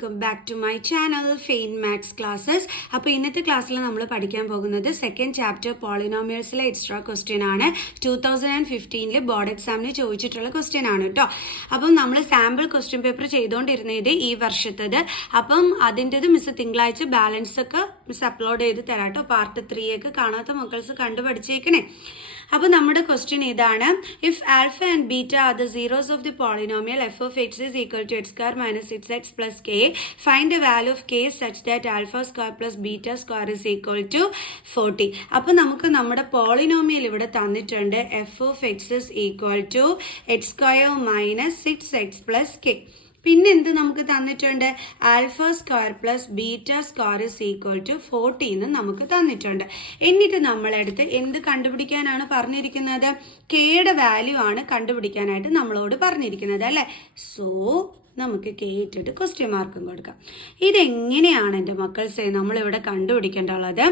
Welcome back to my channel fine maths classes. അപ്പോൾ ഇന്നത്തെ ക്ലാസ്സിൽ നമ്മൾ പഠിക്കാൻ പോകുന്നത് സെക്കൻഡ് ചാപ്റ്റർ പോളിനോമിയൽസിലെ എക്സ്ട്രാ ക്വസ്റ്റ്യൻ ആണ്. 2015 ബോർഡ് എക്സാമിന് ചോദിച്ചിട്ടുള്ള ക്വസ്റ്റ്യൻ ആണ് കേട്ടോ. അപ്പം നമ്മൾ സാമ്പിൾ ക്വസ്റ്റ്യൻ പേപ്പർ ചെയ്തുകൊണ്ടിരുന്നത് ഈ വർഷത്തത്. അപ്പം അതിൻ്റെത് മിസ് തിങ്കളാഴ്ച ബാലൻസ് ഒക്കെ മിസ് അപ്ലോഡ് ചെയ്ത് തരാം കേട്ടോ. പാർട്ട് 3 ഒക്കെ കാണാത്ത മക്കൾസ് കണ്ടു പഠിച്ചേക്കണേ. അപ്പോൾ നമ്മുടെ ക്വസ്റ്റ്യൻ ഇതാണ്: if alpha and beta are the zeros of the polynomial f of x is equal to x square minus 6x plus k, find the value of k such that alpha square plus beta square is equal to 40. അപ്പോൾ നമുക്ക് നമ്മുടെ polynomial ഇവിടെ തന്നിട്ടുണ്ട്. F of x is equal to x square minus 6x plus k. പിന്നെ എന്ത് നമുക്ക് തന്നിട്ടുണ്ട്? Alpha square plus beta square is equal to 40 എന്ന് നമുക്ക് തന്നിട്ടുണ്ട്. എന്നിട്ട് നമ്മളെടുത്ത് എന്ത് കണ്ടുപിടിക്കാനാണ് പറഞ്ഞിരിക്കുന്നത്? കെയുടെ വാല്യൂ ആണ് കണ്ടുപിടിക്കാനായിട്ട് നമ്മളോട് പറഞ്ഞിരിക്കുന്നത് അല്ലേ. സോ നമുക്ക് കെ ഇട്ടിട്ട് ക്വസ്റ്റ്യൻ മാർക്കും കൊടുക്കാം. ഇതെങ്ങനെയാണ് എൻ്റെ മക്കൾസെ നമ്മളിവിടെ കണ്ടുപിടിക്കേണ്ടുള്ളത്?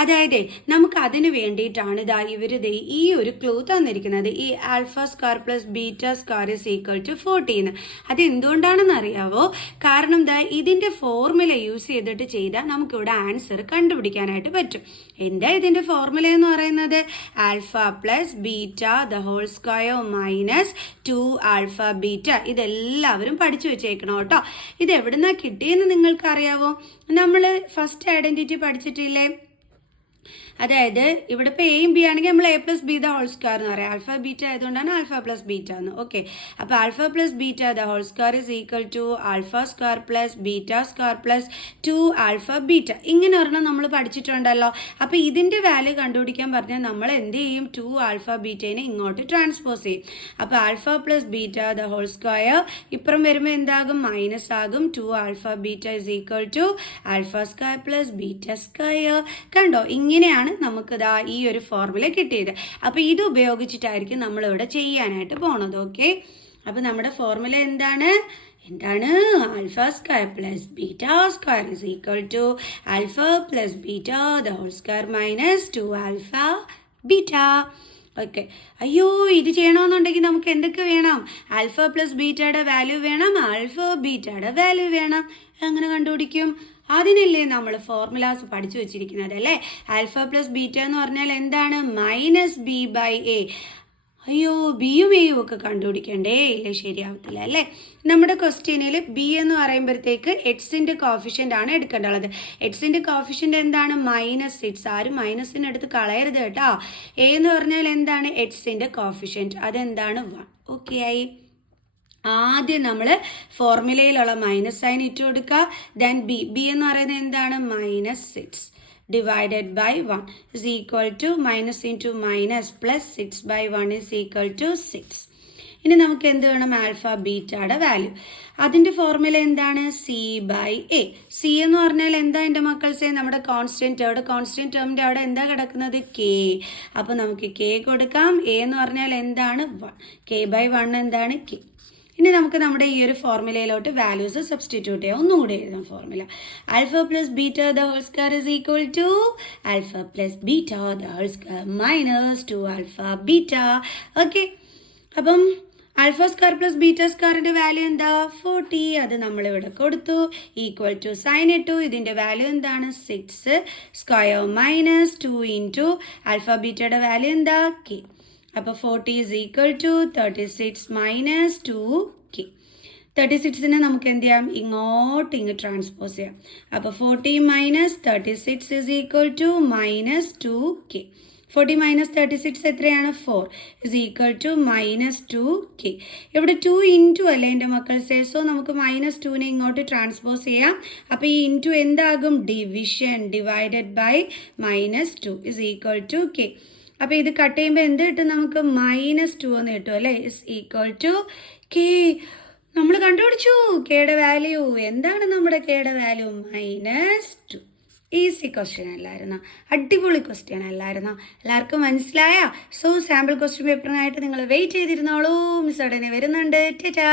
അതായത് നമുക്ക് അതിന് വേണ്ടിയിട്ടാണ് ഇവര് ഈ ഒരു ക്ലൂ തന്നിരിക്കുന്നത്. ഈ alpha square plus beta square is equal to 40 എന്ന്. അത് എന്തുകൊണ്ടാണെന്ന് അറിയാവോ? കാരണം ഇതിന്റെ ഫോർമുല യൂസ് ചെയ്തിട്ട് ചെയ്താൽ നമുക്കിവിടെ ആൻസർ കണ്ടുപിടിക്കാനായിട്ട് പറ്റും. എന്താ ഇതിന്റെ ഫോർമുല എന്ന് പറയുന്നത്? Alpha plus beta the whole square minus 2 alpha beta. ഇതെല്ലാവരും പഠിച്ചു വെച്ചേക്കണം കേട്ടോ. ഇത് എവിടുന്നാ കിട്ടിയെന്ന് നിങ്ങൾക്ക് അറിയാവോ? നമ്മൾ ഫസ്റ്റ് ഐഡന്റിറ്റി പഠിച്ചിട്ടില്ലേ? അതായത് ഇവിടെ ഇപ്പോൾ എയും ബി ആണെങ്കിൽ നമ്മൾ a plus b the whole square എന്ന് പറയാം. ആൽഫ ബീറ്റ ആയതുകൊണ്ടാണ് ആൽഫ പ്ലസ് ബീറ്റ എന്ന്. ഓക്കെ, അപ്പോൾ alpha plus beta the whole square is equal to alpha square plus beta square plus 2 alpha beta. ഇങ്ങനെ ഒരെണ്ണം നമ്മൾ പഠിച്ചിട്ടുണ്ടല്ലോ. അപ്പോൾ ഇതിൻ്റെ വാല്യൂ കണ്ടുപിടിക്കാൻ പറഞ്ഞാൽ നമ്മൾ എന്ത് ചെയ്യും? 2 ആൽഫ ബീറ്റേനെ ഇങ്ങോട്ട് ട്രാൻസ്പോസ് ചെയ്യും. അപ്പോൾ alpha plus beta the whole square ഇപ്പുറം വരുമ്പോൾ എന്താകും? മൈനസ് ആകും. 2 alpha beta is equal to alpha square plus beta square. കണ്ടോ? ഇങ്ങനെയാണ് നമുക്ക് ഈ ഒരു ഫോർമുല കിട്ടിയത്. അപ്പൊ ഇത് ഉപയോഗിച്ചിട്ടായിരിക്കും നമ്മൾ ഇവിടെ ചെയ്യാനായിട്ട് പോണത്. ഓക്കെ, അപ്പൊ നമ്മുടെ ഫോർമുല എന്താണ്? Alpha square plus beta square is equal to alpha plus beta the whole square minus 2 alpha beta. Okay, അയ്യോ ഇത് ചെയ്യണമെന്നുണ്ടെങ്കിൽ നമുക്ക് എന്തൊക്കെ വേണം? ആൽഫ പ്ലസ് ബീറ്റയുടെ വാല്യൂ വേണം, ആൽഫ ബീറ്റയുടെ വാല്യൂ വേണം. എങ്ങനെ കണ്ടുപിടിക്കും? അതിനല്ലേ നമ്മൾ ഫോർമുലാസ് പഠിച്ചു വെച്ചിരിക്കുന്നത് അല്ലേ. ആൽഫ പ്ലസ് ബീറ്റ എന്ന് പറഞ്ഞാൽ എന്താണ്? Minus b by a. അയ്യോ, ബിയും എയും ഒക്കെ കണ്ടുപിടിക്കണ്ടേ? ഇല്ലേ, ശരിയാവത്തില്ല അല്ലേ. നമ്മുടെ ക്വസ്റ്റ്യനിൽ ബി എന്ന് പറയുമ്പോഴത്തേക്ക് എക്സിന്റെ കോഫിഷ്യന്റ് ആണ് എടുക്കേണ്ടത്. എക്സിന്റെ കോഫിഷ്യന്റ് എന്താണ്? -6. ആരും മൈനസിന് എടുത്ത് കളയരുത് കേട്ടോ. എ എന്ന് പറഞ്ഞാൽ എന്താണ്? എക്സിന്റെ കോഫിഷ്യന്റ്, അതെന്താണ്? 1. ഓക്കെ ആയി. ആദ്യം നമ്മൾ ഫോർമുലയിലുള്ള മൈനസ് സൈൻ ഇട്ട് കൊടുക്കുക. ദെൻ ബി എന്ന് പറയുന്നത് എന്താണ്? -6 divided by 1 is equal to minus into minus plus 6 by 1 is equal to 6. ഇനി നമുക്ക് എന്ത് വേണം? ആൽഫ ബീറ്റയുടെ വാല്യൂ. അതിന്റെ ഫോർമുല എന്താണ്? C by A. സി എന്ന് പറഞ്ഞാൽ എന്താ എൻ്റെ മക്കൾസേ? നമ്മുടെ കോൺസ്റ്റന്റ്. അവിടെ കോൺസ്റ്റന്റ് ടേമിന്റെ അവിടെ എന്താ കിടക്കുന്നത്? കെ. അപ്പൊ നമുക്ക് കെ കൊടുക്കാം. എ എന്ന് പറഞ്ഞാൽ എന്താണ്? 1. കെ ബൈ 1 എന്താണ്? കെ. ഇനി നമുക്ക് നമ്മുടെ ഈ ഒരു ഫോർമുലയിലോട്ട് വാല്യൂസ് സബ്സ്റ്റിറ്റ്യൂട്ട് ചെയ്യാം. ഒന്നും കൂടി എഴുതാം formula. Alpha plus beta the whole square is equal to alpha plus beta the whole square minus 2 alpha beta. Okay, അപ്പം ആൽഫ സ്ക്വയർ പ്ലസ് ബീറ്റ സ്ക്വയറിന്റെ വാല്യൂ എന്താ? 40. അത് നമ്മൾ ഇവിടെ കൊടുത്തു. ഈക്വൽ ടു സൈൻ ഇട്ടു. ഇതിന്റെ വാല്യൂ എന്താണ്? 6 സ്ക്വയർ മൈനസ് 2 ഇൻറ്റു ആൽഫ ബീറ്റയുടെ വാല്യൂ എന്താ? കെ. അപ്പോൾ 40 is equal to 36 minus 2k. 36നെ നമുക്ക് എന്ത് ചെയ്യാം? ഇങ്ങ് ട്രാൻസ്പോസ് ചെയ്യാം. അപ്പോൾ 40 minus 36 is equal to minus 2k. 40 minus 36 എത്രയാണ്? 4 is equal to minus 2k. ഇവിടെ 2 ഇൻറ്റു അല്ലേ എൻ്റെ മക്കൾ? സോ നമുക്ക് മൈനസ് 2നെ ഇങ്ങോട്ട് ട്രാൻസ്പോസ് ചെയ്യാം. അപ്പോൾ ഈ ഇൻറ്റു എന്താകും? Division. Divided by minus 2 is equal to k. അപ്പൊ ഇത് കട്ട് ചെയ്യുമ്പോൾ എന്ത് കിട്ടും? നമുക്ക് -2 എന്ന് കിട്ടും അല്ലേ. Is equal to k. നമ്മൾ കണ്ടുപിടിച്ചു കെയുടെ വാല്യൂ. എന്താണ് നമ്മുടെ കെയുടെ വാല്യൂ? -2. ഈസി ക്വസ്റ്റ്യൻ അല്ലായിരുന്നോ? അടിപൊളി ക്വസ്റ്റ്യൻ അല്ലായിരുന്നോ? എല്ലാവർക്കും മനസ്സിലായ? സോ സാമ്പിൾ ക്വസ്റ്റ്യൻ പേപ്പറിനായിട്ട് നിങ്ങൾ വെയിറ്റ് ചെയ്തിരുന്നോളൂ. മിസ് ഉടനെ വരുന്നുണ്ട്. ടാറ്റാ.